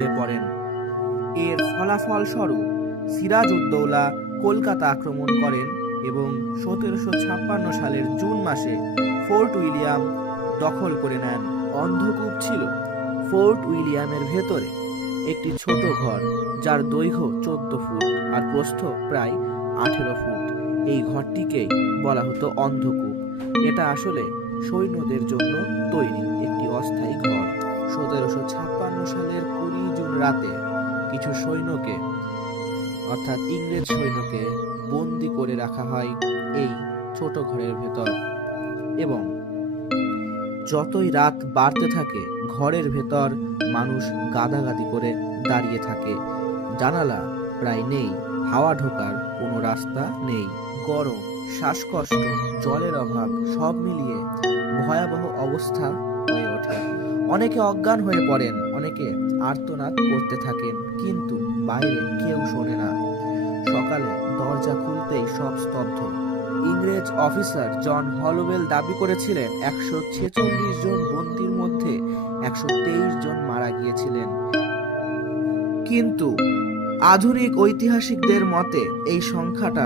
হয়ে পড়েন। এর ফলাফলস্বরূপ সিরাজউদ্দৌলা কলকাতা আক্রমণ করেন এবং 1756 সালের জুন মাসে ফোর্ট উইলিয়াম দখল করে নেন। অন্ধকূপ ছিল ফোর্ট উইলিয়ামের ভেতরে একটি ছোট ঘর, যার দৈর্ঘ্য 14 ফুট আর প্রস্থ প্রায় 18 ফুট। এই ঘরটিকেই বলা হতো অন্ধকূপ। এটা আসলে সৈন্যদের জন্য তৈরি একটি অস্থায়ী ঘর। 1756 সালের 20 জুন রাতে কিছু সৈন্যকে, অর্থাৎ ইংরেজ সৈন্যকে বন্দি করে রাখা হয় এই ছোট ঘরের ভেতর, এবং যতই রাত বাড়তে থাকে ঘরের ভেতর মানুষ গাদাগাদি করে দাঁড়িয়ে থাকে। জানালা প্রায় নেই, হাওয়া ঢোকার কোনো রাস্তা নেই। গরম, শ্বাসকষ্ট, জলের অভাব সব মিলিয়ে ভয়াবহ অবস্থা হয়ে ওঠে। অনেকে অজ্ঞান হয়ে পড়েন, অনেকে আর্তনাদ করতে থাকেন, কিন্তু বাইরে কেউ শোনে না। সকালে দরজা খুলতেই সব স্তব্ধ। ইংরেজ অফিসার জন হলোওয়েল দাবি করেছিলেন 146 জন বন্দীর মধ্যে 123 জন মারা গিয়েছিলেন, কিন্তু আধুনিক ঐতিহাসিকদের মতে এই সংখ্যাটা